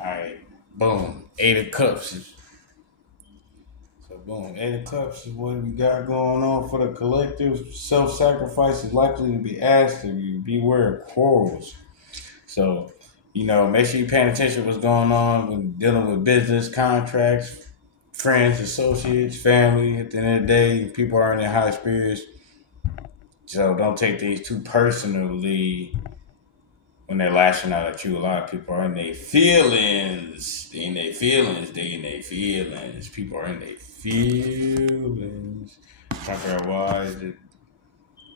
Alright, boom. Eight of Cups. So boom, Eight of Cups is what we got going on for the collective. Self-sacrifice is likely to be asked of you. Beware of quarrels. So, make sure you're paying attention to what's going on when dealing with business, contracts, friends, associates, family. At the end of the day, people are in their high spirits. So don't take these too personally when they're lashing out at you. A lot of people are in their feelings. They in their feelings. They in their feelings. People are in their feelings. Trying to figure out why is it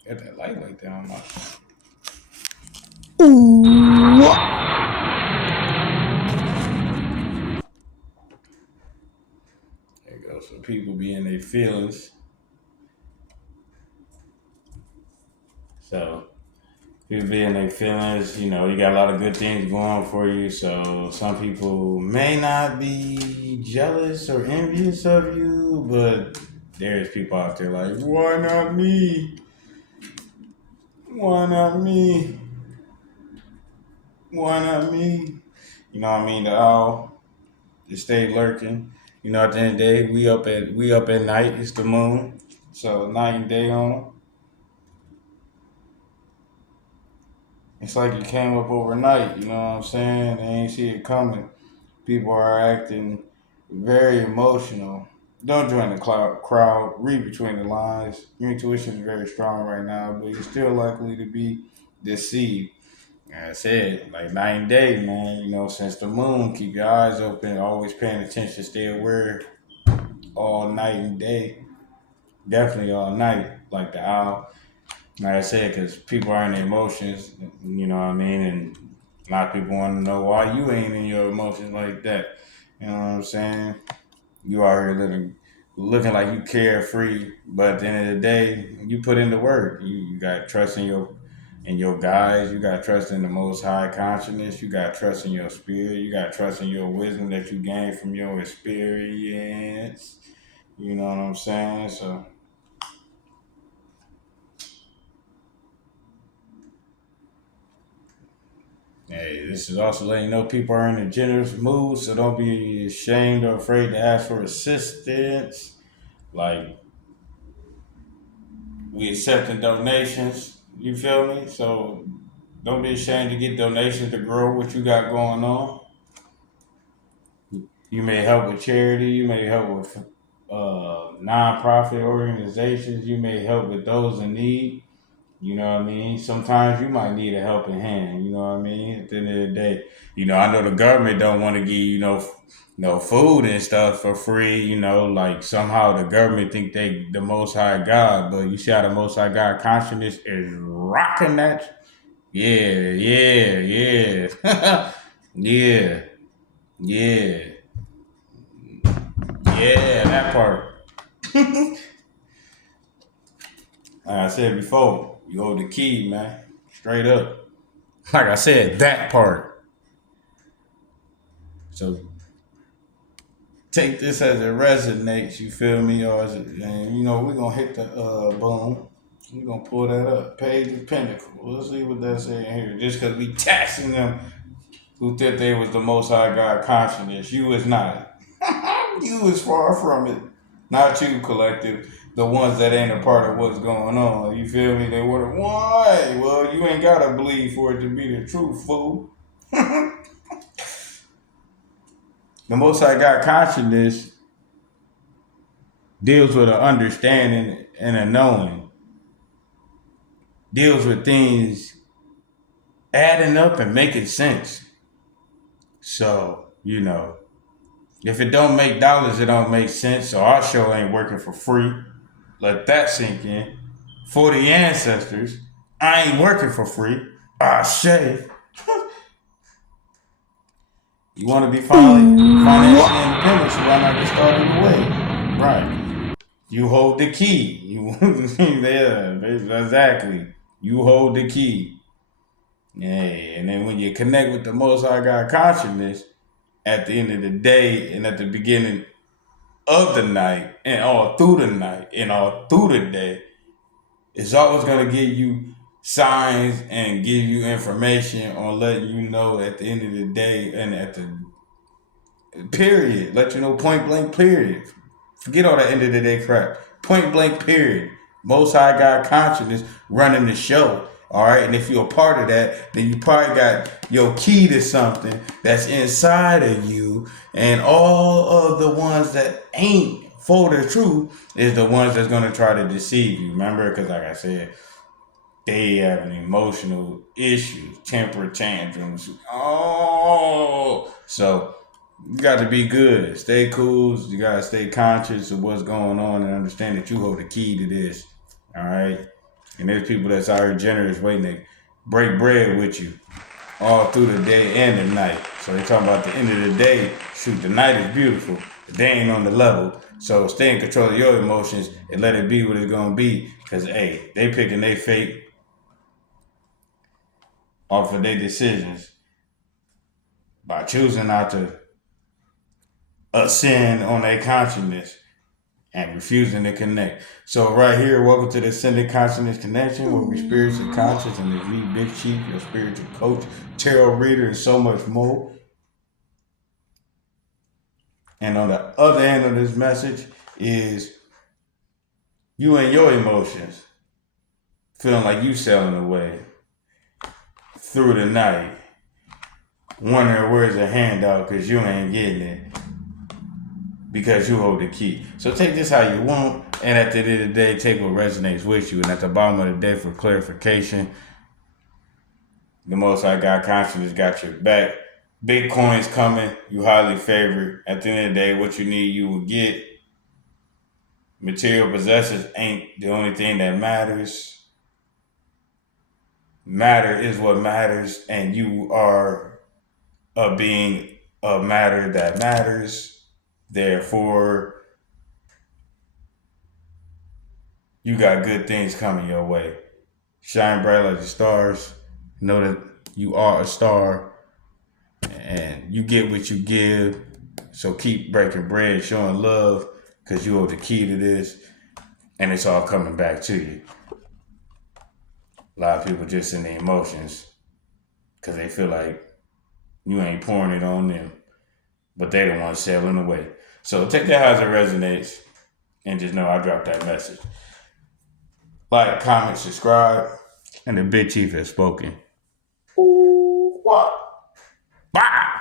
got that light like that on my phone. Ooh. There you go. So people be in their feelings. So people be in their feelings. You got a lot of good things going for you. So some people may not be jealous or envious of you, but there's people out there like, why not me? Why not me? Why not me? You know what I mean? The owl just stay lurking. At the end of the day, we up at night. It's the moon, so night and day on 'em. It's like it came up overnight. You know what I'm saying? They ain't see it coming. People are acting very emotional. Don't join the crowd. Read between the lines. Your intuition is very strong right now, but you're still likely to be deceived. Like I said, like night and day, man. Since the moon, keep your eyes open, always paying attention, stay aware all night and day. Definitely all night, like the owl. Like I said, because people are in their emotions, you know what I mean? And a lot of people want to know why you ain't in your emotions like that. You know what I'm saying? You out here living, looking like you carefree, but at the end of the day, you put in the work. You got trust in your guides. You got trust in the Most High consciousness. You got trust in your spirit. You got trust in your wisdom that you gain from your experience. You know what I'm saying? So, hey, this is also letting you know people are in a generous mood, so don't be ashamed or afraid to ask for assistance. Like, we accepting donations. You feel me? So don't be ashamed to get donations to grow what you got going on. You may help with charity. You may help with nonprofit organizations. You may help with those in need. You know what I mean? Sometimes you might need a helping hand. You know what I mean? At the end of the day, I know the government don't want to give no food and stuff for free. Like somehow the government think they the Most High God, but you see how the Most High God consciousness is rocking that. Yeah, yeah, yeah, yeah, yeah, yeah. That part. Like I said before, you hold the key, man. Straight up. Like I said, that part. So take this as it resonates, you feel me? Or is it, and we're gonna hit the boom. We're gonna pull that up. Page of Pentacles. Let's see what that's saying here. Just because we taxing them who thought they was the most high God consciousness. You is not. You is far from it. Not you, collective. The ones that ain't a part of what's going on. You feel me? They wonder why? Well, you ain't gotta believe for it to be the truth, fool. The most high God consciousness deals with an understanding and a knowing, deals with things adding up and making sense. So, if it don't make dollars, it don't make sense. So our show ain't working for free. Let that sink in. For the ancestors, I ain't working for free. Ah, shit. You want to be financially Ooh. independent, so why not get started away? Right. You hold the key. Yeah, exactly. You hold the key. Yeah, and then when you connect with the Most High God consciousness at the end of the day and at the beginning of the night and all through the night and all through the day, it's always going to give you signs and give you information on letting you know at the end of the day and at the Period. Let you know point blank, period. Forget all that end of the day crap. Point blank, period. Most High God consciousness running the show. All right. And if you're a part of that, then you probably got your key to something that's inside of you. And all of the ones that ain't for the truth is the ones that's going to try to deceive you. Remember? Because, like I said, they having emotional issues, temper tantrums. Oh, so you got to be good. Stay cool. You got to stay conscious of what's going on and understand that you hold the key to this. All right. And there's people that's out here generous waiting to break bread with you all through the day and the night. So they talking about the end of the day. Shoot, the night is beautiful. The day ain't on the level. So stay in control of your emotions and let it be what it's gonna be. Cause hey, they picking their fate off of their decisions by choosing not to ascend on their consciousness and refusing to connect. So right here, welcome to the Ascended Consciousness Connection, where we spiritually conscious and the lead big chief, your spiritual coach, tarot reader, and so much more. And on the other end of this message is you and your emotions feeling like you sailing away through the night, wondering where's the handout because you ain't getting it because you hold the key. So take this how you want, and at the end of the day, take what resonates with you. And at the bottom of the day, for clarification, the Most High God Consciousness got your back. Bitcoin's coming. You highly favored. At the end of the day, what you need, you will get. Material possessions ain't the only thing that matters. Matter is what matters, and you are a being of matter that matters. Therefore, you got good things coming your way. Shine bright like the stars. Know that you are a star and you get what you give. So keep breaking bread, showing love, because you hold the key to this, and it's all coming back to you. A lot of people just in the emotions because they feel like you ain't pouring it on them, but they the ones sailing away. So take that as it resonates, and just know I dropped that message. Like, comment, subscribe, and the Big Chief has spoken. Ooh, what? Bye.